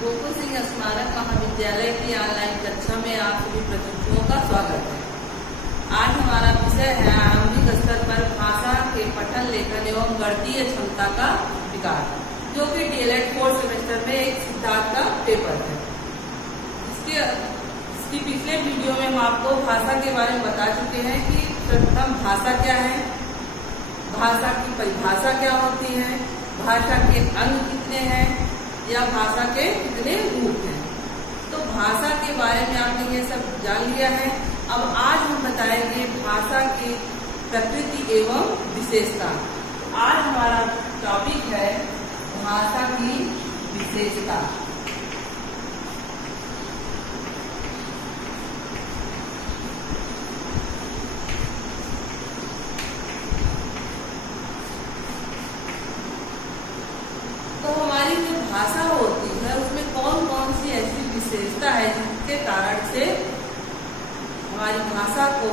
गोकुल सिंह स्मारक महाविद्यालय की ऑनलाइन कक्षा में आप सभी प्रतिनिधियों का स्वागत है। आज हमारा विषय है आरंभिक स्तर पर भाषा के पठन लेखन एवं गणितीय क्षमता का विकास, जो कि डीएलएड 4th सेमेस्टर में एक सिद्धांत का पेपर है। इसकी पिछले वीडियो में हम आपको भाषा के बारे में बता चुके हैं कि प्रथम भाषा क्या है, भाषा की परिभाषा क्या होती है, भाषा के अंग कितने हैं या भाषा के कितने रूप हैं। तो भाषा के बारे में आपने ये सब जान लिया है। अब आज हम बताएंगे भाषा की प्रकृति एवं विशेषता। आज हमारा टॉपिक है भाषा की विशेषता। तो हमारी जो भाषा होती है उसमें कौन कौन सी ऐसी विशेषता है जिसके कारण से हमारी भाषा को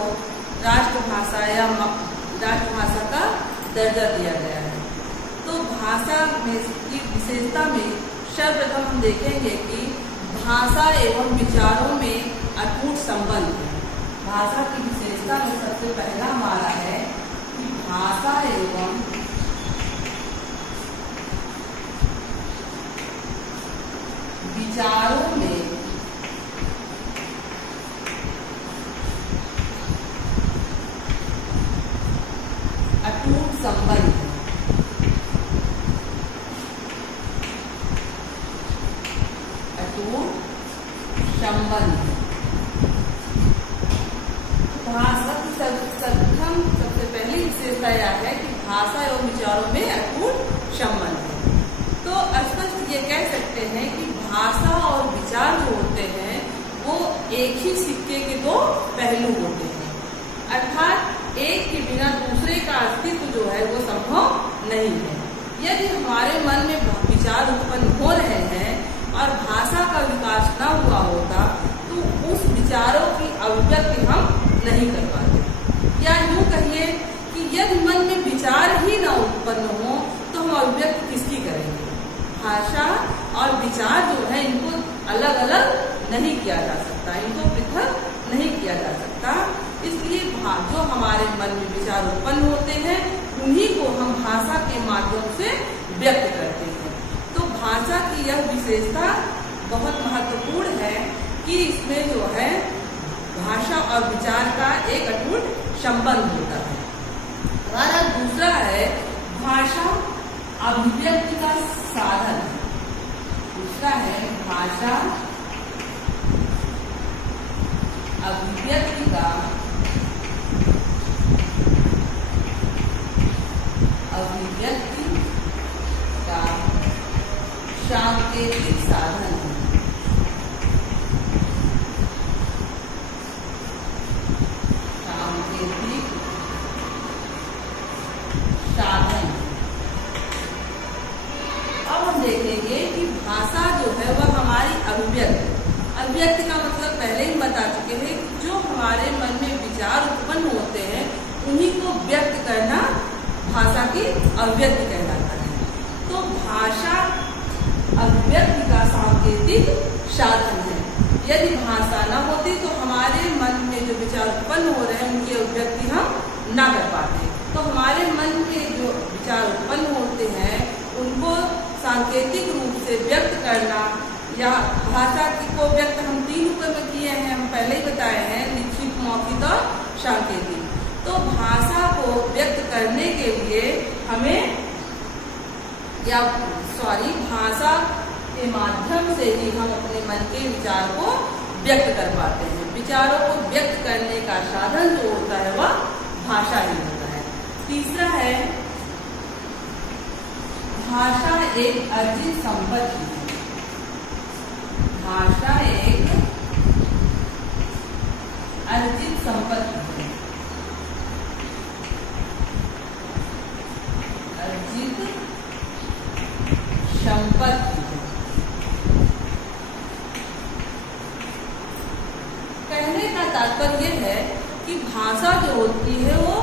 राष्ट्रभाषा या राष्ट्रभाषा का दर्जा दिया गया है। तो भाषा में की विशेषता में सर्वप्रथम हम देखेंगे कि भाषा एवं विचारों में अटूट संबंध है। भाषा की विशेषता में सबसे पहला हमारा है कि भाषा एवं विचारों में अटूट संबंध है। अटूट संबंध है। भाषा की सबसे पहली विशेषता यह है कि भाषा एवं विचारों में अटूट संबंध है। तो स्पष्ट ये कह सकते हैं कि भाषा और विचार जो होते हैं वो एक ही सिक्के के दो पहलू होते हैं, अर्थात एक के बिना दूसरे का अस्तित्व जो है वो संभव नहीं है। यदि हमारे मन में विचार उत्पन्न हो रहे हैं और भाषा का विकास न हुआ होता तो उस विचारों की अभिव्यक्ति हम नहीं कर पाते। या यूं कहिए कि यदि मन में विचार ही न उत्पन्न हो तो हम अभिव्यक्ति किसकी करेंगे। भाषा और विचार जो है इनको अलग अलग नहीं किया जा सकता, इनको पृथक नहीं किया जा सकता। इसलिए जो हमारे मन में विचार उत्पन्न होते हैं उन्हीं को हम भाषा के माध्यम से व्यक्त करते हैं। तो भाषा की यह विशेषता बहुत महत्वपूर्ण है कि इसमें जो है भाषा और विचार का एक अटूट संबंध होता है। हमारा दूसरा है भाषा अभिव्यक्ति का साधन। दूसरा है भाषा अभिव्यक्ति का सांकेतिक साधन है। सांकेतिक साधन। अब हम देखेंगे कि भाषा जो है वह हमारी अभिव्यक्ति का मतलब पहले ही बता चुके हैं कि जो हमारे मन में विचार उत्पन्न होते हैं उन्हीं को व्यक्त करना भाषा की अभिव्यक्ति कहलाता है। तो भाषा अभिव्यक्ति का सांकेतिक साधन है। यदि भाषा न होती तो हमारे मन में जो विचार उत्पन्न हो रहे हैं उनकी अभिव्यक्ति हम न कर पाते। तो हमारे मन के जो विचार उत्पन्न होते हैं उनको सांकेतिक रूप से व्यक्त करना या भाषा को व्यक्त हम 3 रूपों में किए हैं, हम पहले ही बताए हैं, लिखित, मौखिक और सांकेतिक। तो भाषा को व्यक्त करने के लिए हमें भाषा के माध्यम से ही हम अपने मन के विचार को व्यक्त कर पाते हैं। विचारों को व्यक्त करने का साधन जो होता है वह भाषा ही होता है। तीसरा है भाषा एक अर्जित संपत्ति है। भाषा एक अर्जित संपत्ति है। अर्जित संपत्ति है। कहने का तात्पर्य है कि भाषा जो होती है वो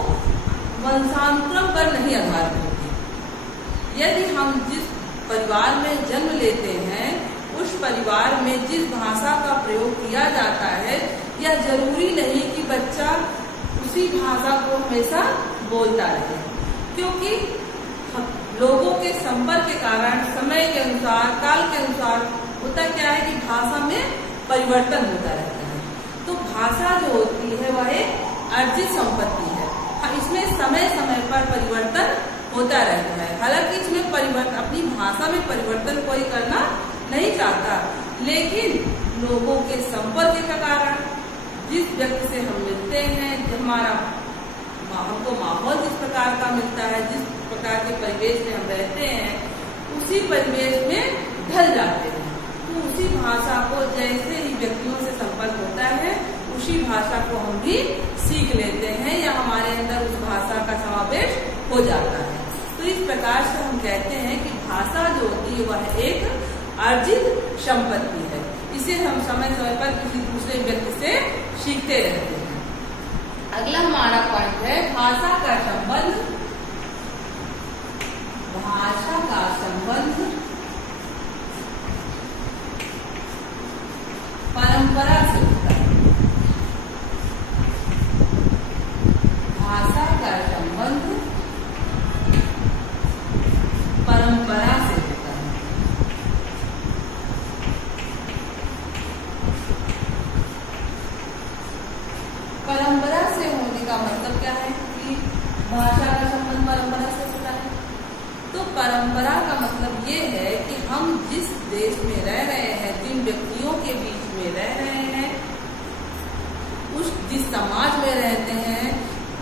वंशानुक्रम पर नहीं आधारित होती। यदि हम जिस परिवार में जन्म लेते हैं उस परिवार में जिस भाषा का प्रयोग किया जाता है, यह जरूरी नहीं कि बच्चा उसी भाषा को हमेशा बोलता रहे, क्योंकि लोगों के संपर्क के कारण समय के अनुसार, काल के अनुसार होता क्या है कि भाषा में परिवर्तन होता रहता है। तो भाषा जो होती है वह एक अर्जित संपत्ति है। इसमें समय समय पर परिवर्तन होता रहता है। हालांकि इसमें परिवर्तन, अपनी भाषा में परिवर्तन कोई करना नहीं चाहता, लेकिन लोगों के संपर्क के कारण, जिस व्यक्ति से हम मिलते हैं, हमारा हमको माहौल जिस प्रकार का मिलता है, जिस प्रकार के परिवेश में हम रहते हैं, उसी परिवेश में ढल जाते हैं। तो उसी भाषा को जैसे ही व्यक्तियों से संपर्क होता है, उसी भाषा को हम भी सीख लेते हैं या हमारे अंदर उस भाषा का समावेश हो जाता है। तो इस प्रकार से हम कहते हैं कि भाषा जो होती है वह एक अर्जित संपत्ति है। इसे हम समय समय पर किसी दूसरे व्यक्ति से सीखते रहते हैं। अगला हमारा पॉइंट है भाषा का संबंध। भाषा का संबंध परंपरा से होता है। भाषा का संबंध परंपरा से होता है। परंपरा से होने का मतलब क्या है कि भाषा का संबंध परंपरा से होता है। तो परंपरा का मतलब ये है कि हम जिस देश में रह रहे हैं, जिन व्यक्तियों के बीच में रह रहे हैं, जिस समाज में रहते हैं,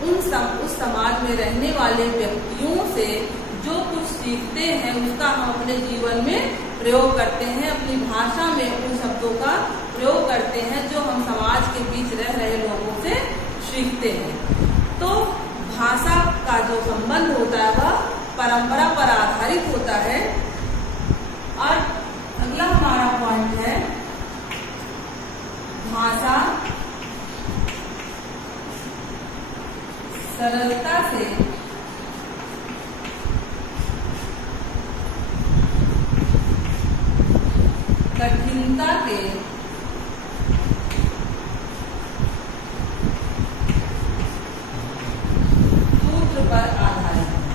उस समाज में रहने वाले व्यक्तियों से जो कुछ सीखते हैं उसका हम अपने जीवन में प्रयोग करते हैं, अपनी भाषा में उन शब्दों का प्रयोग करते हैं जो हम समाज के बीच रह रहे लोगों से सीखते हैं। तो भाषा का जो संबंध होता है वह परंपरा पर आधारित होता है। और अगला हमारा पॉइंट है भाषा सरलता से कठिनता के सूत्र पर आधारित है।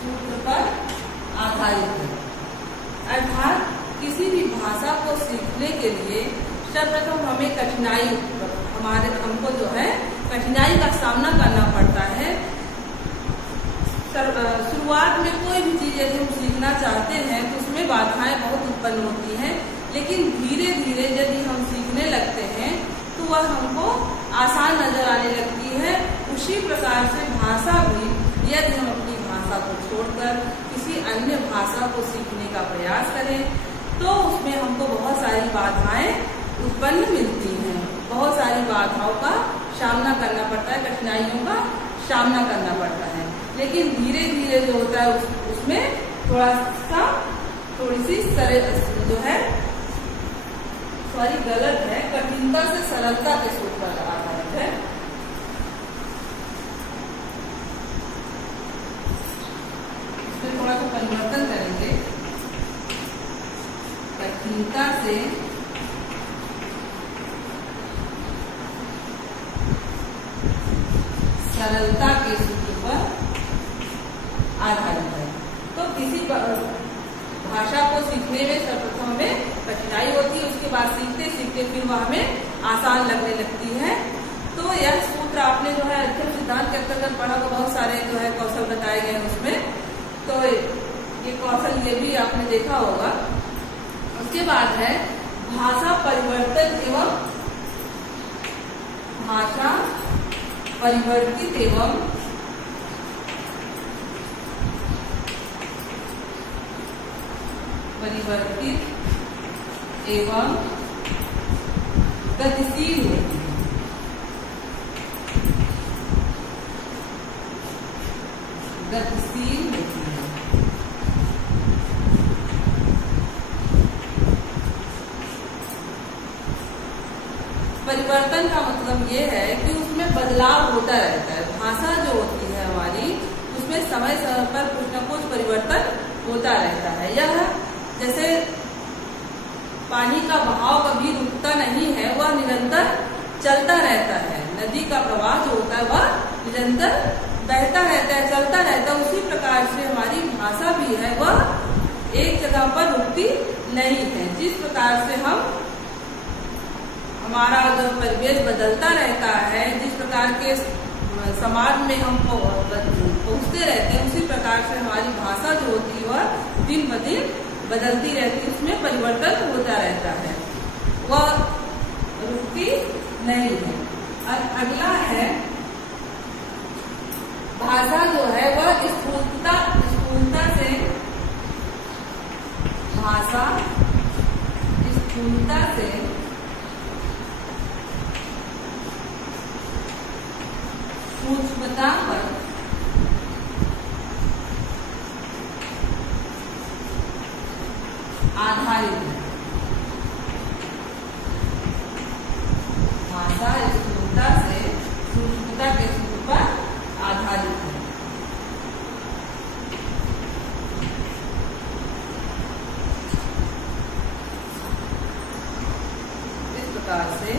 सूत्र पर आधारित है अर्थात किसी भी भाषा को सीखने के लिए सर्वप्रथम हमें हमको जो है कठिनाई का सामना करना पड़ता है। शुरुआत में कोई भी चीज यदि हम सीखना चाहते हैं तो उसमें बाधाएं बहुत उत्पन्न होती हैं, लेकिन धीरे धीरे यदि हम सीखने लगते हैं तो वह हमको आसान नजर आने लगती है। उसी प्रकार से भाषा भी, यदि हम अपनी भाषा को छोड़कर किसी अन्य भाषा को सीखने का प्रयास करें तो उसमें हमको बहुत सारी बाधाएं उत्पन्न मिलती हैं, बहुत सारी बाधाओं का सामना करना पड़ता है, कठिनाइयों का सामना करना पड़ता है। लेकिन धीरे धीरे जो होता है उसमें थोड़ी सी सरल जो है, गलत है, कठिनता से सरलता के सूत्र पर आधारित है। इसमें थोड़ा सा परिवर्तन करेंगे। कठिनता से सरलता के सूत्र पर आधारित है। तो किसी भाषा को सीखने में सर्वप्रथम हमें कठिनाई होती है, उसके बाद सीखते सीखते फिर वह हमें आसान लगने लगती है। तो यह सूत्र आपने जो है अध्ययन सिद्धांत के अंतर्गत पढ़ा, तो बहुत सारे जो है कौशल बताए गए हैं उसमें। तो ये कौशल ये भी आपने देखा होगा। उसके बाद है भाषा परिवर्तन एवं भाषा परिवर्तित एवं गतिशील होती है। गतिशील होती है। परिवर्तन का मतलब ये है कि उसमें बदलाव होता रहता है। भाषा जो होती है हमारी, उसमें समय समय पर कुछ न कुछ परिवर्तन होता रहता है। यह जैसे पानी का बहाव कभी रुकता नहीं है, वह निरंतर चलता रहता है। नदी का प्रवाह जो होता है वह निरंतर बहता रहता है, चलता रहता है। उसी प्रकार से हमारी भाषा भी है, वह एक जगह पर रुकती नहीं है। जिस प्रकार से हमारा जो परिवेश बदलता रहता है, जिस प्रकार के समाज में हम पहुँचते रहते हैं, उसी प्रकार से हमारी भाषा जो होती है वह दिन ब दिन बदलती रहती है, उसमें परिवर्तन होता रहता है, वह रुकती नहीं है। और अगला है भाषा जो है वह स्थूलता से भाषा स्थूलता से सूक्ष्मता पर आधारित है। भाषा स्थूलता से सूक्ष्मता के सूत्र पर आधारित है। इस प्रकार से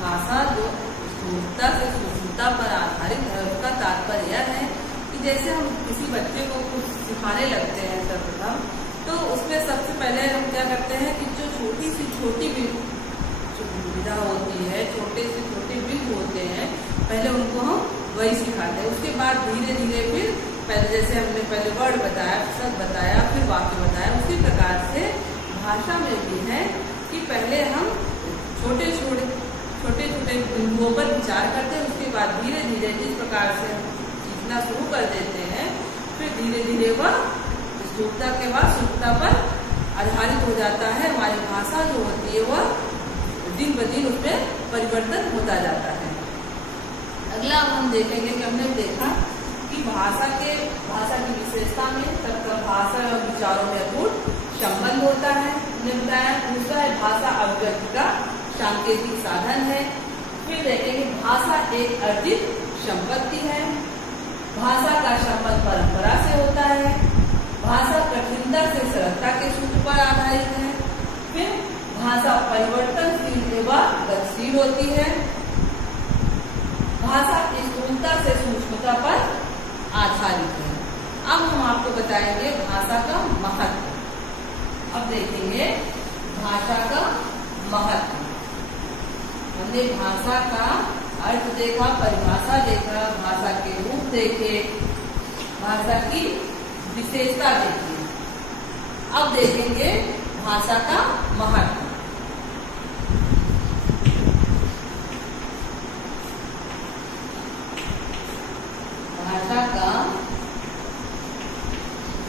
भाषा जो स्थूलता से सूक्ष्मता पर आधारित है, उसका तात्पर्य यह है कि जैसे हम किसी बच्चे को कुछ सिखाने लगते हैं सर्वप्रथम, तो उसमें सबसे पहले हम क्या करते हैं कि जो छोटी सी छोटी विधा होती है, छोटे से छोटे बिंदु होते हैं, पहले उनको हम वही सिखाते हैं। उसके बाद धीरे धीरे फिर पहले जैसे हमने पहले वर्ड बताया, शब्द बताया, फिर वाक्य बताया, उसी प्रकार से भाषा में भी है कि पहले हम छोटे छोटे बिंदुओं पर विचार करते हैं। उसके बाद धीरे धीरे जिस प्रकार से हम सीखना शुरू कर देते हैं, फिर धीरे धीरे वह स्थूलता के बाद सूक्ष्मता पर आधारित हो जाता है। हमारी भाषा जो होती है वह दिन ब दिन उसमें परिवर्तन होता जाता है। अगला हम देखेंगे कि हमने देखा कि भाषा की विशेषता में सबका भाषा और विचारों में अटूट संबंध होता है, हमने बताया। दूसरा है भाषा अभिव्यक्ति का सांकेतिक साधन है। फिर देखेंगे भाषा एक अर्जित संपत्ति है। भाषा का संबंध परंपरा से होता है। भाषा कठिनता से सरलता के सूत्र पर आधारित है। फिर भाषा परिवर्तनशील एवं गतिशील होती है। भाषा स्थूलता से सूक्ष्मता पर आधारित है। अब हम आपको बताएंगे भाषा का महत्व। अब देखेंगे भाषा का महत्व। हमने भाषा का अर्थ देखा, परिभाषा देखा, भाषा के रूप देखे, भाषा की विशेषता देखी। अब देखेंगे भाषा का महत्व। भाषा का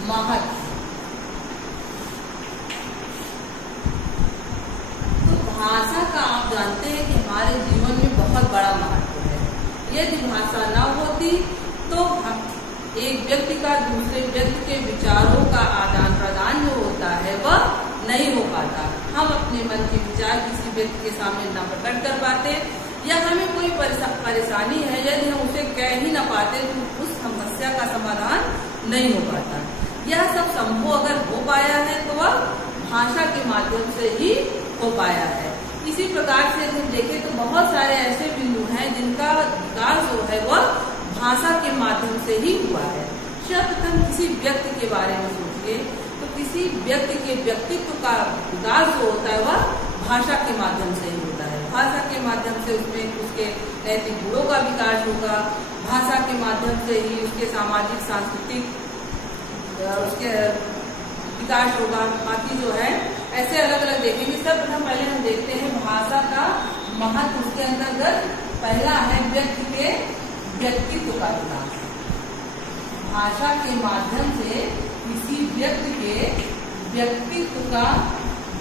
महत्व। भाषा का आप जानते हैं कि हमारे जीवन में बहुत बड़ा महत्व है। यदि भाषा न होती तो एक व्यक्ति का दूसरे व्यक्ति के विचारों का आदान प्रदान जो होता है वह नहीं हो पाता। हम अपने मन के विचार किसी व्यक्ति के सामने न प्रकट कर पाते, या हमें कोई परेशानी है, यदि हम उसे कह ही न पाते तो उस समस्या का समाधान नहीं हो पाता। यह सब संभव अगर हो पाया है तो वह भाषा के माध्यम से ही हो पाया है। इसी प्रकार से हम देखें तो बहुत सारे ऐसे बिंदु हैं जिनका विकास जो है वह भाषा के माध्यम से ही हुआ है। सर्वप्रथम किसी व्यक्ति के बारे में सोचिए तो किसी व्यक्ति के व्यक्तित्व का विकास जो होता है वह भाषा के माध्यम से ही होता है। भाषा के माध्यम से उसमें उसके नैतिक गुणों का विकास होगा। भाषा के माध्यम से ही उसके सामाजिक सांस्कृतिक उसके विकास होगा। बाकी जो है ऐसे अलग अलग देखेंगे। सर्वप्रथम पहले हम देखते हैं भाषा का महत्व। उसके अंतर्गत पहला है व्यक्ति के व्यक्तित्व का विकास। भाषा के माध्यम से किसी व्यक्ति के व्यक्तित्व का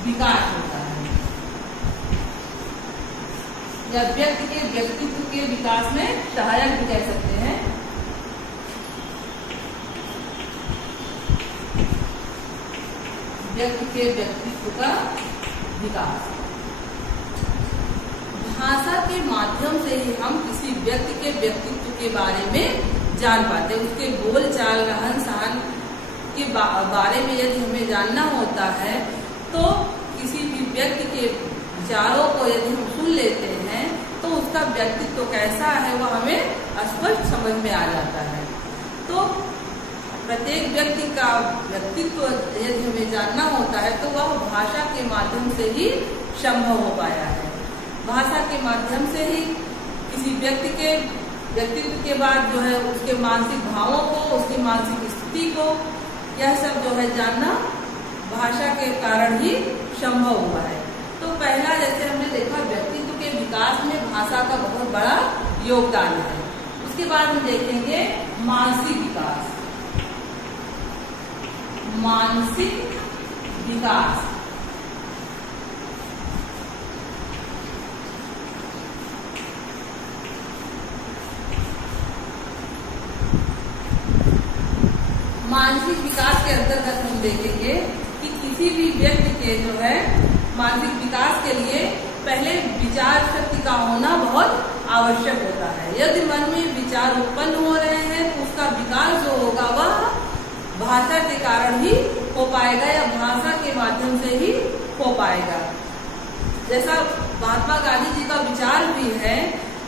विकास होता है, या व्यक्ति के व्यक्तित्व के विकास में सहायक भी कह सकते हैं। व्यक्ति के व्यक्तित्व का विकास। भाषा के माध्यम से ही हम किसी व्यक्ति के व्यक्तित्व के बारे में जान पाते हैं। उसके बोल चाल रहन सहन के बारे में यदि हमें जानना होता है तो किसी भी व्यक्ति के विचारों को यदि हम सुन लेते हैं तो उसका व्यक्तित्व कैसा है वह हमें स्पष्ट समझ में आ जाता है। तो प्रत्येक व्यक्ति का व्यक्तित्व यदि हमें जानना होता है तो वह भाषा के माध्यम से ही संभव हो पाया है। भाषा के माध्यम से ही किसी व्यक्ति के व्यक्तित्व के बाद जो है उसके मानसिक भावों को, उसकी मानसिक स्थिति को, यह सब जो है जानना भाषा के कारण ही संभव हुआ है। तो पहला जैसे हमने देखा व्यक्तित्व के विकास में भाषा का बहुत बड़ा योगदान है। उसके बाद हम देखेंगे मानसिक विकास। मानसिक विकास मानसिक विकास के अंतर्गत हम देखेंगे कि किसी भी व्यक्ति के जो है मानसिक विकास के लिए पहले विचार शक्ति का होना बहुत आवश्यक होता है। यदि मन में विचार उत्पन्न हो रहे हैं तो उसका विकास जो होगा वह भाषा के कारण ही हो पाएगा या भाषा के माध्यम से ही हो पाएगा। जैसा महात्मा गांधी जी का विचार भी है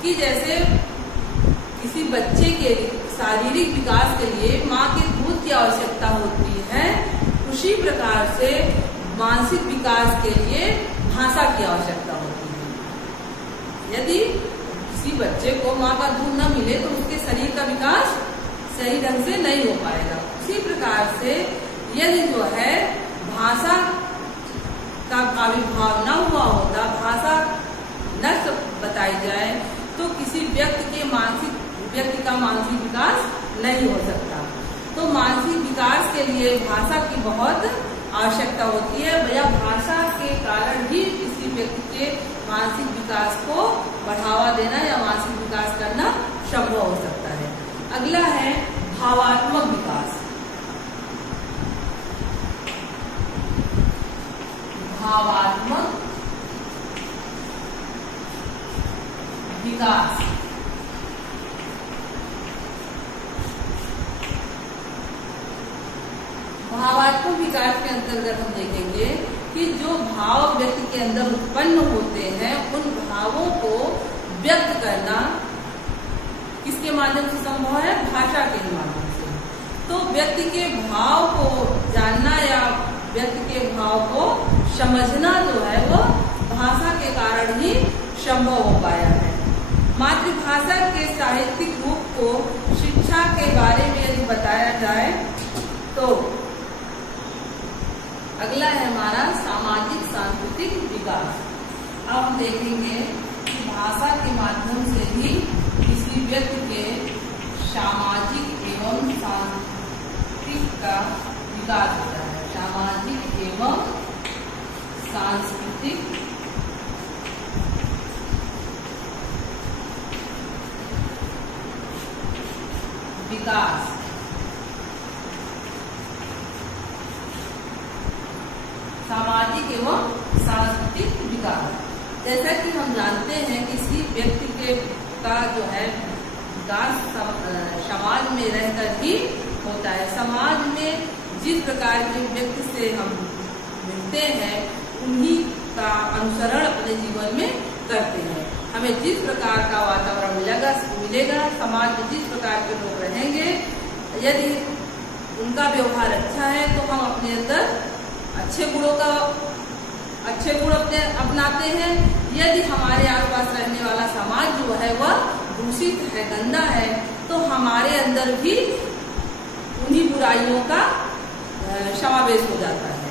कि जैसे किसी बच्चे के शारीरिक विकास के लिए माँ के दूध की आवश्यकता होती है, उसी प्रकार से मानसिक विकास के लिए भाषा की आवश्यकता होती है। यदि किसी बच्चे को माँ का दूध न मिले तो उसके शरीर का विकास सही ढंग से नहीं हो पाएगा। उसी प्रकार से यदि जो है भाषा का आविर्भाव न हुआ होता, भाषा न बताई जाए तो किसी व्यक्ति का मानसिक विकास नहीं हो सकता। तो मानसिक विकास के लिए भाषा की बहुत आवश्यकता होती है। या भाषा के कारण ही किसी व्यक्ति के मानसिक विकास को बढ़ावा देना या मानसिक विकास करना संभव हो सकता है। अगला है भावात्मक विकास। भावात्मक विकास भावात्मक विकास के अंतर्गत हम देखेंगे कि जो भाव व्यक्ति के अंदर उत्पन्न होते हैं उन भावों को व्यक्त करना किसके माध्यम से संभव है? भाषा के माध्यम से। तो व्यक्ति के भाव को जानना या व्यक्ति के भाव को समझना जो है वो भाषा के कारण ही संभव हो पाया है। मातृभाषा के साहित्यिक रूप को शिक्षा के बारे में यदि बताया जाए तो अगला है हमारा सामाजिक सांस्कृतिक विकास। अब हम देखेंगे कि भाषा के माध्यम से ही किसी व्यक्ति के सामाजिक एवं सांस्कृतिक का विकास होता है। सामाजिक एवं सांस्कृतिक विकास। सामाजिक एवं सांस्कृतिक विकास, जैसा कि हम जानते हैं किसी व्यक्ति का जो है विकास समाज में रहकर ही होता है। समाज में जिस प्रकार के व्यक्ति से हम मिलते हैं उन्हीं का अनुसरण अपने जीवन में करते हैं। हमें जिस प्रकार का वातावरण मिलेगा, समाज में जिस प्रकार के लोग रहेंगे, यदि उनका व्यवहार अच्छा है तो हम अपने अंदर अच्छे गुण अपनाते हैं। यदि हमारे आसपास रहने वाला समाज जो है वह दूषित है, गंदा है, तो हमारे अंदर भी उन्हीं बुराइयों का समावेश हो जाता है।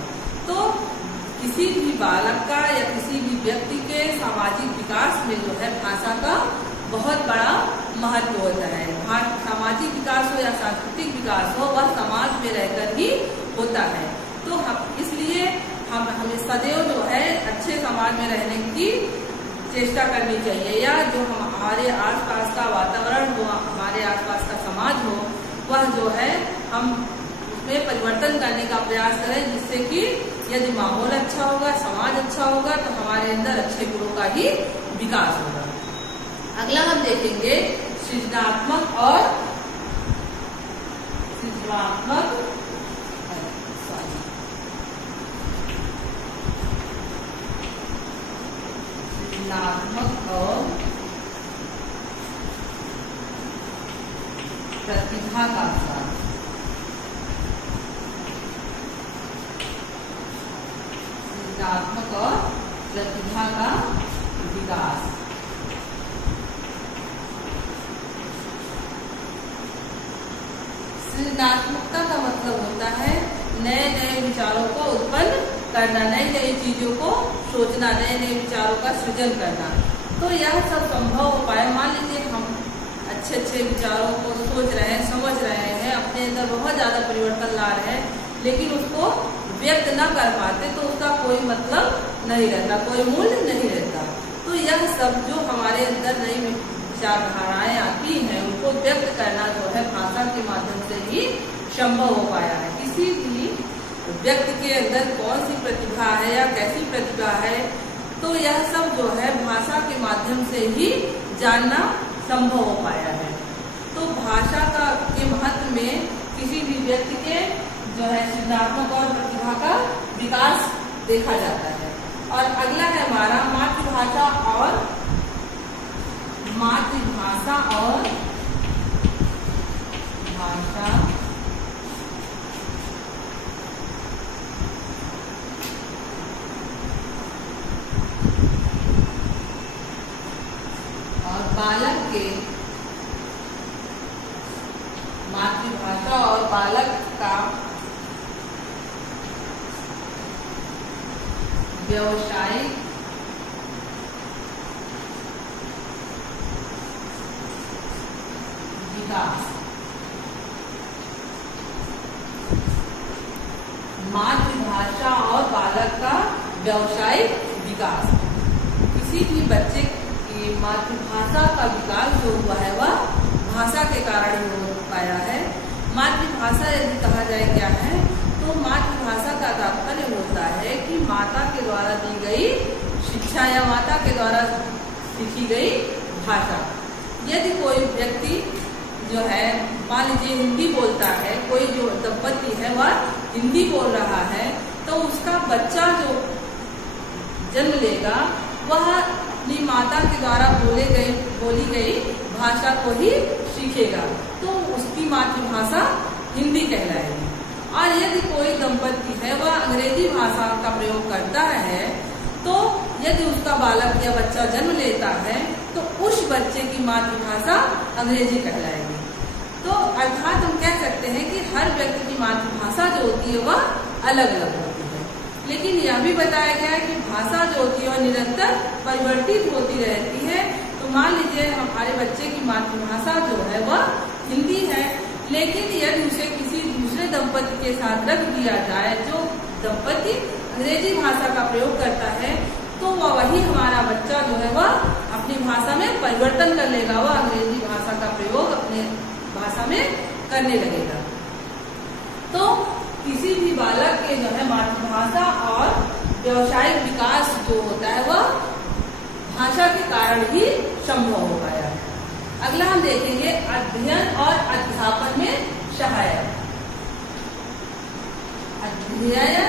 तो किसी भी बालक का या किसी भी व्यक्ति के सामाजिक विकास में जो है भाषा का बहुत बड़ा महत्व होता है। सामाजिक विकास हो या सांस्कृतिक विकास हो, वह समाज में रहकर ही होता है। तो इसलिए हमें सदैव जो है अच्छे समाज में रहने की चेष्टा करनी चाहिए, या जो हमारे आसपास का वातावरण हो, हमारे आसपास का समाज हो, वह जो है हम उसमें परिवर्तन करने का प्रयास करें, जिससे कि यदि माहौल अच्छा होगा, समाज अच्छा होगा, तो हमारे अंदर अच्छे गुणों का ही विकास होगा। अगला हम देखेंगे सृजनात्मक और प्रतिभा का विकास। सृजनात्मक और प्रतिभा का विकास। सृजनात्मकता का मतलब होता है नए नए विचारों को उत्पन्न करना, नई नई चीजों को सोचना, नए नए विचारों का सृजन करना। तो यह सब संभव हो पाए। मान लीजिए हम अच्छे अच्छे विचारों को सोच रहे हैं, समझ रहे हैं, अपने अंदर बहुत ज्यादा परिवर्तन ला रहे हैं, लेकिन उसको व्यक्त न कर पाते तो उसका कोई मतलब नहीं रहता, कोई मूल्य नहीं रहता। तो यह सब जो हमारे अंदर नई विचारधाराएं आती हैं उनको व्यक्त करना जो है भाषा के माध्यम से ही संभव हो पाया है। किसी भी व्यक्ति के अंदर कौन सी प्रतिभा है या कैसी प्रतिभा है, तो यह सब जो है भाषा के माध्यम से ही जानना संभव हो पाया है। तो भाषा के महत्व में किसी भी व्यक्ति के जो है सृजनात्मक और प्रतिभा का विकास देखा जाता है। और अगला है हमारा मातृभाषा और भाषा और बालक के मातृभाषा और बालक का व्यावसायिक विकास। मातृभाषा और बालक का व्यावसायिक विकास। किसी भी बच्चे की मातृभाषा का विकास जो हुआ है वह भाषा के कारण ही हो पाया है। मातृभाषा यदि कहा जाए क्या है, तो मातृभाषा का तात्पर्य होता है कि माता के द्वारा दी गई शिक्षा या माता के द्वारा सीखी गई भाषा। यदि कोई व्यक्ति जो है मान लीजिए हिंदी बोलता है, कोई जो दंपति है वह हिंदी बोल रहा है, तो उसका बच्चा जो जन्म लेगा वह अपनी माता के द्वारा बोली गई भाषा को ही सीखेगा, तो उसकी मातृभाषा हिंदी कहलाएगी। और यदि कोई दंपति है वह अंग्रेजी भाषा का प्रयोग करता है, तो यदि उसका बालक या बच्चा जन्म लेता है तो उस बच्चे की मातृभाषा अंग्रेजी कहलाएगी। तो अर्थात हम कह सकते हैं कि हर व्यक्ति की मातृभाषा जो होती है वह अलग अलग होती है। लेकिन यह भी बताया गया है कि भाषा जो होती है वह निरंतर परिवर्तित होती रहती है। तो मान लीजिए हमारे बच्चे की मातृभाषा जो है वह हिंदी है, लेकिन यदि उसे किसी दूसरे दंपति के साथ रख दिया जाए जो दंपति अंग्रेजी भाषा का प्रयोग करता है, तो वह वही हमारा बच्चा जो है वह अपनी भाषा में परिवर्तन कर लेगा, वह अंग्रेजी भाषा का प्रयोग अपने भाषा में करने लगेगा। तो किसी भी बालक के जो है मातृभाषा और व्यावसायिक विकास जो होता है वह भाषा के कारण ही संभव हो पाया। अगला हम देखेंगे अध्ययन और अध्यापन में सहायक। अध्ययन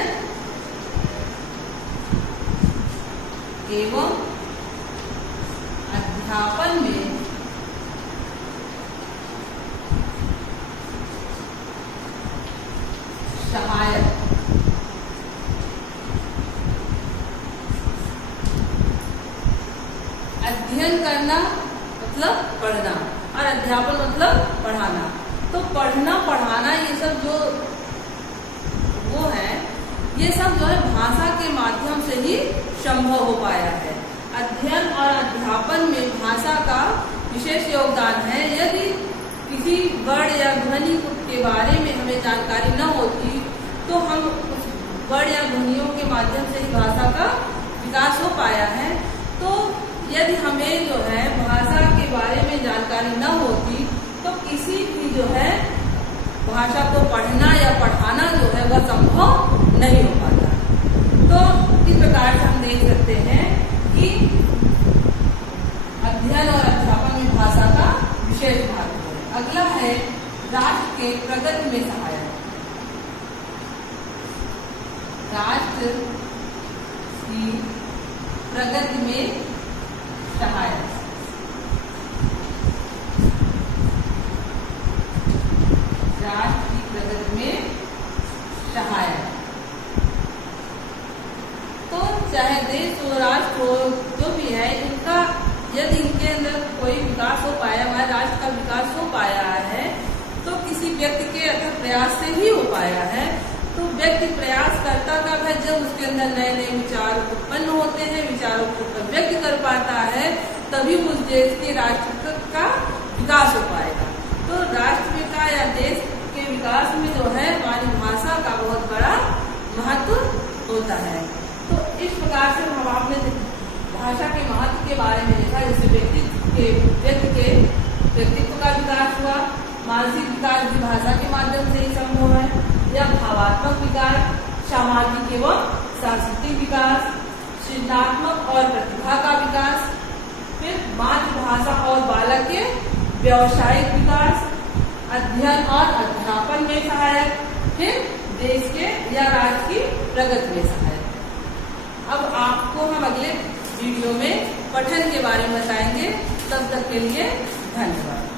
एवं अध्यापन में सहायक। अध्ययन करना मतलब पढ़ना और अध्यापन मतलब पढ़ाना। तो पढ़ना पढ़ाना ये सब जो वो है, ये सब जो है भाषा के माध्यम से ही संभव हो पाया है। अध्ययन और अध्यापन में भाषा का विशेष योगदान है। यदि किसी वर्ण या ध्वनि के बारे में हमें जानकारी न होती तो हम उस वर्ण या ध्वनियों के माध्यम से ही भाषा का विकास हो पाया है। तो यदि हमें जो है भाषा के बारे में जानकारी न होती तो किसी भी जो है भाषा को पढ़ना या पढ़ाना जो है वह संभव नहीं हो पाता। तो इस प्रकार से हम देख सकते हैं कि अध्ययन और अध्यापन के प्रगति में सहायक, राष्ट्र की प्रगति में सहायक, राष्ट्र की प्रगति में सहायक। तो चाहे देश हो, राष्ट्र हो, जो भी है, इनका यदि इनके अंदर कोई विकास हो पाया, हमारे राष्ट्र का विकास हो पाया है, तो किसी व्यक्ति के अथक प्रयास से ही हो पाया है। तो व्यक्ति प्रयास करता कब है? जब उसके अंदर नए नए विचार उत्पन्न होते हैं, विचारों को व्यक्त कर पाता है, तभी उस देश के राष्ट्र का विकास हो पाएगा। तो राष्ट्र का या देश के विकास में जो है हमारी भाषा का बहुत बड़ा महत्व होता है। तो इस प्रकार से हम आपने भाषा के महत्व के बारे में देखा, जैसे व्यक्ति के व्यक्तित्व का विकास हुआ, मानसिक विकास भी भाषा के माध्यम से ही संभव है, या भावात्मक विकास, सामाजिक एवं सांस्कृतिक विकास, सृजनात्मक और प्रतिभा का विकास, फिर मातृभाषा और बालक के व्यावसायिक विकास, अध्ययन और अध्यापन में सहायक, फिर देश के या राज्य की प्रगति में सहायक। अब आपको हम अगले वीडियो में पठन के बारे में बताएंगे। तब तक के लिए धन्यवाद।